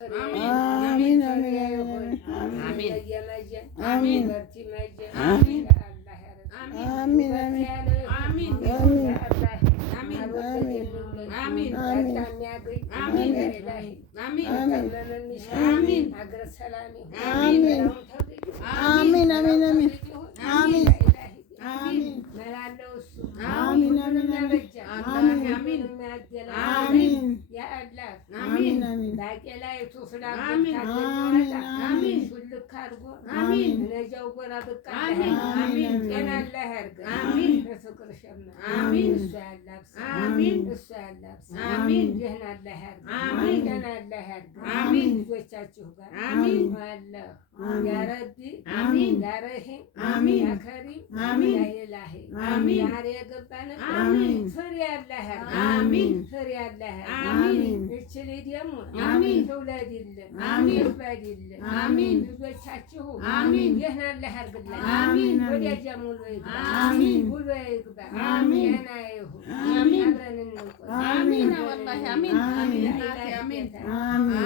آمين آمين آمين آمين آمين يا ربي آمين يا رحيم آمين يا كريم آمين يا إلهي آمين يا ريقبنا آمين فري الله آمين فري الله آمين الشليد يمو آمين تولاد الله آمين أولاد الله آمين نزوجاتشو آمين يهنا الله هرقلا آمين ودي جمول ويقبا آمين ولو يقبا آمين يهنا يهو آمين أبرن النقل آمين والله آمين آمين آمين آمين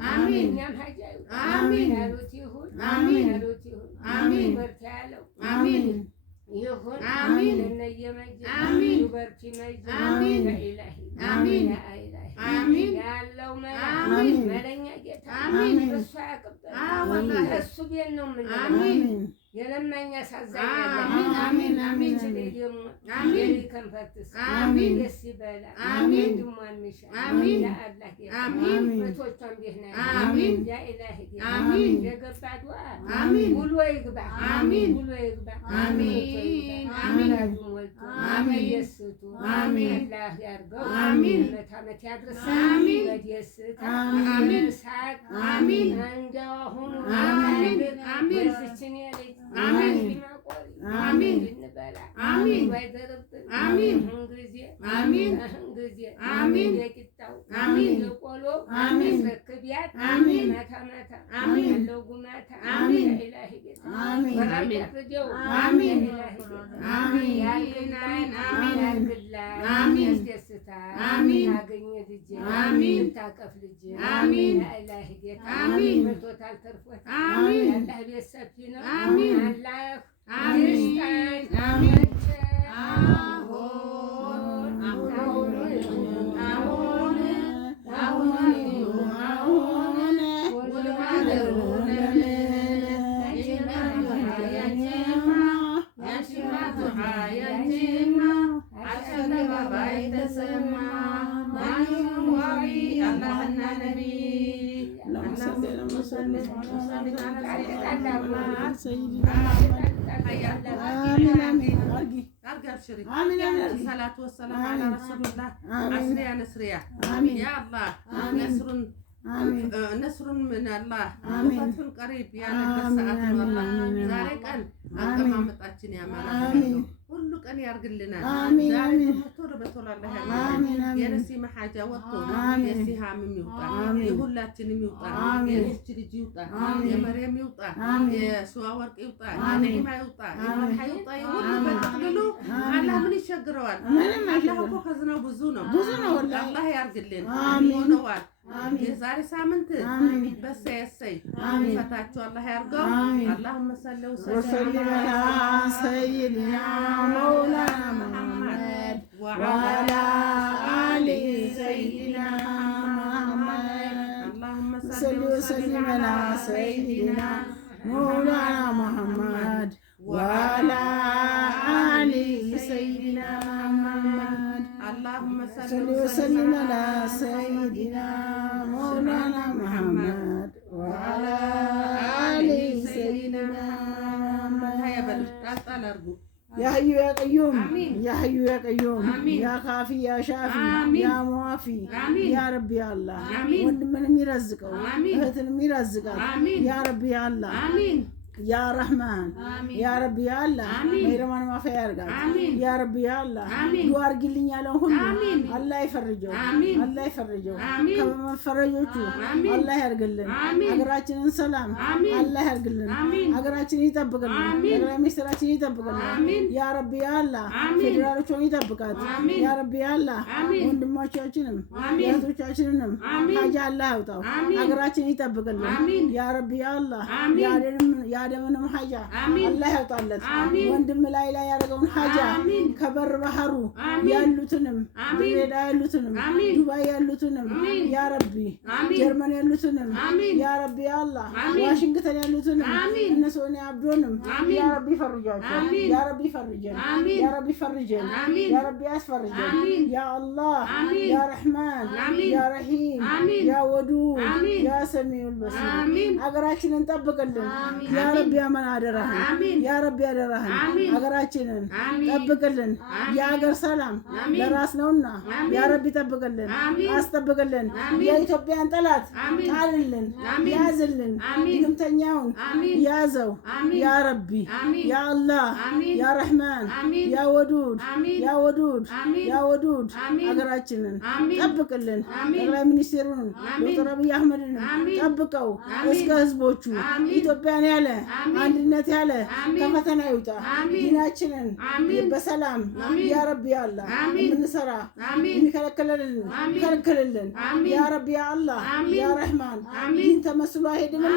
آمين يا محجايو آمين يا روتيهون آمين يا روتيهون آمين برتالو آمين يهون آمين النية مجد آمين وبرتي مجد آمين يا إلهي آمين يا إلهي آمين يا الله آمين ملنيا جت آمين الصعق والله الصبيان نوم آمين يا لما يسعد آمين آمين آمين سيديم آمين كم فتس آمين يسبلا آمين دمان مش آمين يا الله آمين متوتم بهنا آمين يا إلهي آمين يا قبع دعاء آمين ولو يقبع آمين ولو يقبع آمين آمين آمين يسوع آمين الله يرجو آمين متى يدرس آمين يسوع آمين سعد آمين أنجاهم آمين آمين سيني آمين آمين آمين آمين آمين آمين يكتاو آمين يقولو آمين ركبيات آمين متى متى آمين لوجمات آمين إلهي آمين آمين آمين إلهي آمين آمين آمين آمين استستا آمين أغني دجى آمين تاكف دجى آمين إلهي آمين متوتال ترفوت آمين الله بيسفينا آمين الله آمين آمين آمين الصلاة والسلام على رسول الله أسريا نسريا يا الله نصر من الله وفتح قريب يا لك الساعة والله ذلك أن مطاچن يا مرحبا ሁሉ ቀን ያርግልናል ዛሬ ተመቶር በተላላህ ያርግልናል የነሲማ ሐጃ ወጥቶ የሲሃም ይውጣ የሁላችንም ይውጣ የልጅ ልጅ ይውጣ የመርየም ይውጣ የሱዋ ወርቅ ይውጣ የነይማ ይውጣ የመርሐ ይውጣ የሁሉ በጥቅሉ አላህ ምን ይሸግረዋል አላህ እኮ ከዝናው ብዙ ነው አላህ ያርግልን ሆነዋል የዛሬ ሳምንት በስ ያሰይ ፈታችሁ አላህ ያርገው اللهم صل وسلم على سيدنا مولانا محمد وعلى آل سيدنا محمد اللهم صل وسلم على سيدنا مولانا محمد وعلى آل سيدنا محمد اللهم صل وسلم على سيدنا مولانا محمد وعلى آل سيدنا محمد هيا بلش تعال يا حي يا قيوم يا حي يا قيوم يا خافي يا شافي يا موافي يا ربي يا الله ወንድምን የሚረዝቀው እህትን የሚረዝቃት يا ربي يا الله يا رحمن يا ربي يا الله ميرمان ما في أرجع يا ربي يا الله دوار قلني على هم الله يفرجوا الله يفرجوا كم فرجوا الله يرجلن أجراتنا سلام الله يرجلن أجراتنا يتبقنا أجرام مستراتنا يتبقنا يا ربي يا الله فدرالو شو يتبقات يا ربي يا الله وندم شاشنم يا زوج شاشنم حاجة الله وتاو أجراتنا يتبقنا يا ربي يا الله يا ደምንም ሐጃ አላህ ያውጣለት ወንድም ላይ ያደረገውን ሐጃ ከበር ባህሩ ያሉትንም ድሬዳ ያሉትንም ዱባይ ያሉትንም ያ ረቢ ጀርመን ያሉትንም ያ ረቢ አላህ ዋሽንግተን ያሉትንም እነ ሶኒያ አብዶንም ያ ረቢ ፈርጃቸው ያ ረቢ ፈርጀን ያ ረቢ ፈርጀን ያ ረቢ ያስፈርጀን ያ አላህ ያ ረህማን ያ ረሂም ያ ወዱድ ያ ሰሚዑል በሲር አገራችንን ጠብቅልን ያ ረቢ ያመን አደረህን ያ ረቢ ያደረህን አገራችንን ጠብቅልን የአገር ሰላም ለራስ ነውና ያ ረቢ ጠብቅልን አስጠብቅልን የኢትዮጵያን ጠላት ጣልልን ያዝልን ድግምተኛውን ያዘው ያ ረቢ ያ አላህ ያ ረህማን ያ ወዱድ ያ ወዱድ ያ ወዱድ አገራችንን ጠብቅልን ጠቅላይ ሚኒስትሩን ዶክተር አብይ አህመድን ጠብቀው እስከ ህዝቦቹ ኢትዮጵያን ያለ አንድነት ያለ ከፈተና ይውጣ ዲናችንን በሰላም ያ ረቢ አላህ እንሰራ የሚከለከለልን ከልክልልን ያ ረቢ አላህ ያ ረህማን ዲን ተመስሎ አይሄድምና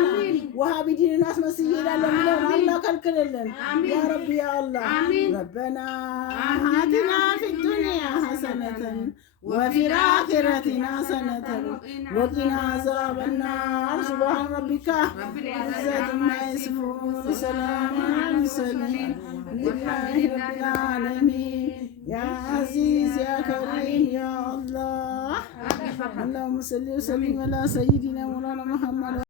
ወሃቢ ዲንን አስመስዬ ይላል የሚለው አላህ ከልክልልን ያ ረቢ አላህ ربنا آتنا في الدنيا حسنة وفي الآخرة حسنة وقنا عذاب النار سبحان ربك رب العزة عما يصفون وسلام على المرسلين لله رب العالمين يا عزيز يا كريم يا الله اللهم صل وسلم على سيدنا مولانا محمد